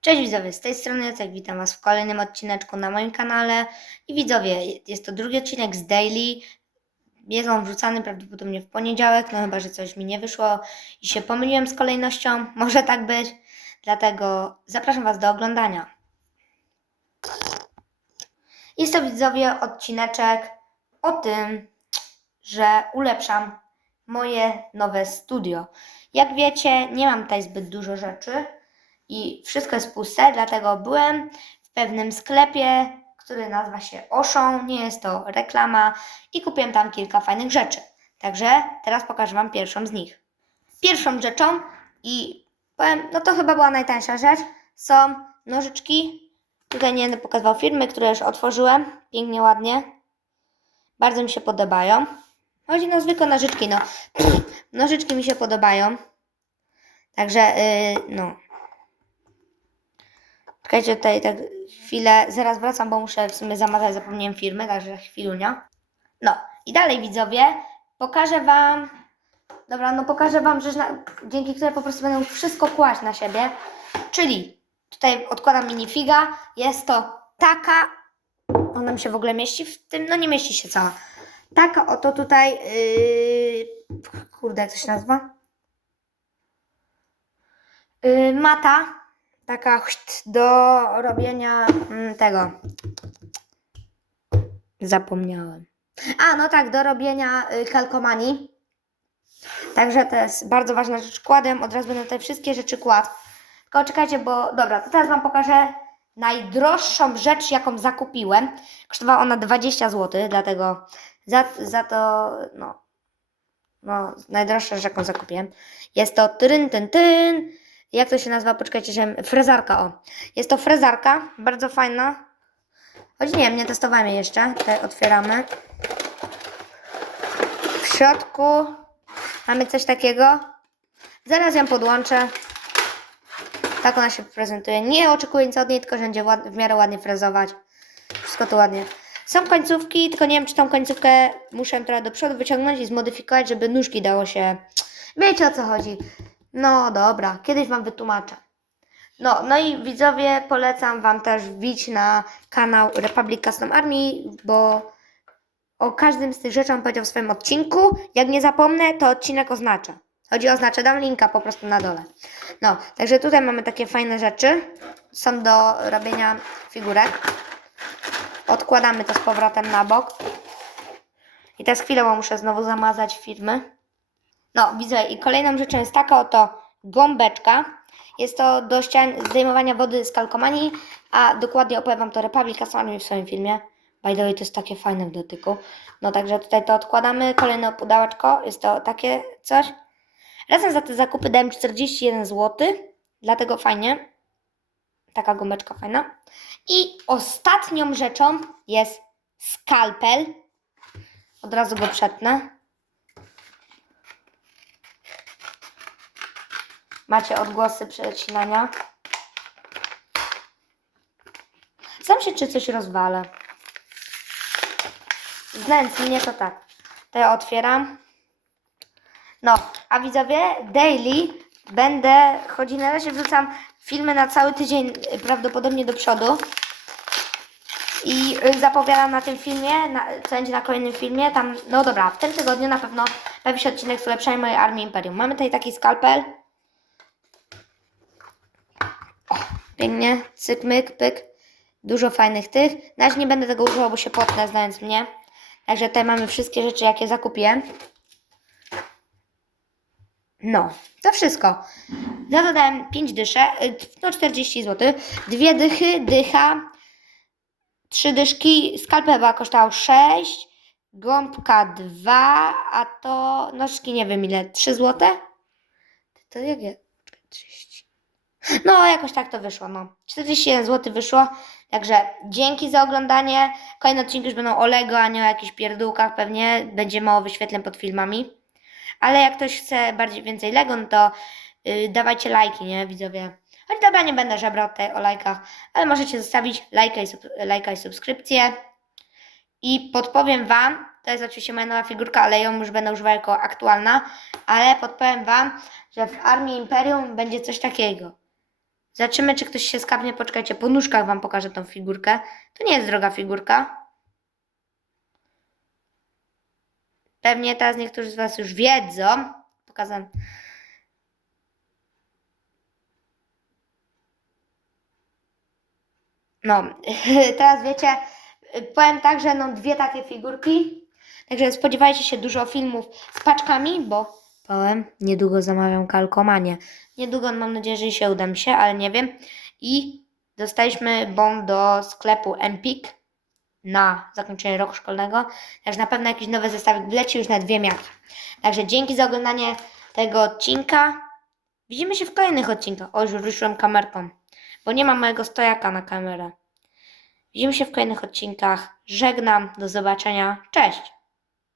Cześć widzowie, z tej strony Jacek, witam Was w kolejnym odcineczku na moim kanale. I widzowie, jest to drugi odcinek z Daily. Jest on wrzucany prawdopodobnie w poniedziałek, no chyba, że coś mi nie wyszło i się pomyliłem z kolejnością, może tak być. Dlatego zapraszam Was do oglądania. Jest to widzowie odcineczek o tym, że ulepszam moje nowe studio. Jak wiecie, nie mam tutaj zbyt dużo rzeczy i wszystko jest puste, dlatego byłem w pewnym sklepie, który nazywa się Oszą, nie jest to reklama i kupiłem tam kilka fajnych rzeczy. Także teraz pokażę Wam pierwszą z nich. Pierwszą rzeczą i powiem, no to chyba była najtańsza rzecz, są nożyczki. Tutaj nie będę pokazywał firmy, które już otworzyłem, pięknie, ładnie. Bardzo mi się podobają. Chodzi na zwykłe nożyczki, no. Nożyczki mi się podobają. Także, yy, no. Czekajcie tutaj tak chwilę, zaraz wracam, bo muszę w sumie zamazać, zapomniałem firmy, także chwilunia. No i dalej widzowie, pokażę Wam, dobra, no pokażę Wam rzecz, na, dzięki której po prostu będę wszystko kłaść na siebie, czyli tutaj odkładam minifiga, jest to taka, ona mi się w ogóle mieści w tym, no nie mieści się cała, taka oto tutaj, yy, kurde, jak to się? Yy, mata, taka do robienia mm, tego. Zapomniałem. A, no tak, do robienia y, kalkomanii. Także to jest bardzo ważna rzecz. Kładem, od razu będę tutaj wszystkie rzeczy kładł. Tylko czekajcie, bo dobra, to teraz Wam pokażę najdroższą rzecz, jaką zakupiłem. Kosztowała ona 20 zł, dlatego za, za to, no, no, najdroższa rzecz, jaką zakupiłem. Jest to tryn, tyn, tyn. Jak to się nazywa? Poczekajcie, że frezarka, o. Jest to frezarka, bardzo fajna. Choć nie wiem, nie testowałem jej jeszcze. Tutaj otwieramy. W środku mamy coś takiego. Zaraz ją podłączę. Tak ona się prezentuje. Nie oczekuję nic od niej, tylko że będzie w miarę ładnie frezować. Wszystko to ładnie. Są końcówki, tylko nie wiem, czy tą końcówkę muszę trochę do przodu wyciągnąć i zmodyfikować, żeby nóżki dało się... Wiecie o co chodzi. No dobra, kiedyś Wam wytłumaczę. No, no i widzowie, polecam Wam też wbić na kanał Republic Custom Army, bo o każdym z tych rzeczy on powiedział w swoim odcinku. Jak nie zapomnę, to odcinek oznacza. Chodzi o oznaczę, dam linka po prostu na dole. No, także tutaj mamy takie fajne rzeczy. Są do robienia figurek. Odkładamy to z powrotem na bok. I teraz chwilę, bo muszę znowu zamazać firmy. No, widzę. I kolejną rzeczą jest taka oto gąbeczka. Jest to do ścian zdejmowania wody z kalkomanii, a dokładnie opowiem Wam to Republic Custom w swoim filmie. By the way, to jest takie fajne w dotyku. No, także tutaj to odkładamy. Kolejne pudełeczko. Jest to takie coś. Razem za te zakupy dałem 41 zł. Dlatego fajnie. Taka gąbeczka fajna. I ostatnią rzeczą jest skalpel. Od razu go przetnę. Macie odgłosy przecinania. Znam się, czy coś rozwalę. Znając mnie, to tak. To ja otwieram. No, a widzowie, daily będę chodzić. Na razie wrzucam filmy na cały tydzień, y, prawdopodobnie do przodu. I y, zapowiadam na tym filmie, na, co będzie na kolejnym filmie. Tam, no dobra, w tym tygodniu na pewno pojawi się odcinek z ulepszania mojej armii Imperium. Mamy tutaj taki skalpel. Pięknie, cyk, myk, pyk. Dużo fajnych tych. Na razie nie będę tego używał, bo się potnę, znając mnie. Także tutaj mamy wszystkie rzeczy, jakie zakupiłem. No, to wszystko. Za to dałem 5 dysze, y, no 40 zł. Dwie dychy, dycha, trzy dyszki, skalpel chyba kosztował 6, gąbka 2, a to nożki nie wiem ile, 3 zł? To jak ja? Czekaj, 30. No, jakoś tak to wyszło, no. 41 zł wyszło. Także dzięki za oglądanie. Kolejne odcinki już będą o Lego, a nie o jakichś pierdółkach pewnie. Będzie mało wyświetleń pod filmami. Ale jak ktoś chce bardziej więcej Lego, no to yy, dawajcie lajki, nie, widzowie. Choć dobra, nie będę żebrał tutaj o lajkach, ale możecie zostawić lajka i, sub, lajka i subskrypcję. I podpowiem Wam, to jest oczywiście moja nowa figurka, ale ją już będę używać jako aktualna, ale podpowiem Wam, że w Armii Imperium będzie coś takiego. Zobaczymy, czy ktoś się skapnie. Poczekajcie, po nóżkach wam pokażę tą figurkę. To nie jest droga figurka. Pewnie teraz niektórzy z was już wiedzą. Pokazam. No, teraz wiecie, powiem tak, że będą dwie takie figurki. Także spodziewajcie się dużo filmów z paczkami, bo powiem, niedługo zamawiam kalkomanie. Niedługo mam nadzieję, że się uda mi się, ale nie wiem. I dostaliśmy bon do sklepu Empik na zakończenie roku szkolnego. Także na pewno jakiś nowy zestawik wleci już na dwie miarki. Także dzięki za oglądanie tego odcinka. Widzimy się w kolejnych odcinkach. O, już ruszyłem kamerką, bo nie mam mojego stojaka na kamerę. Widzimy się w kolejnych odcinkach. Żegnam. Do zobaczenia. Cześć!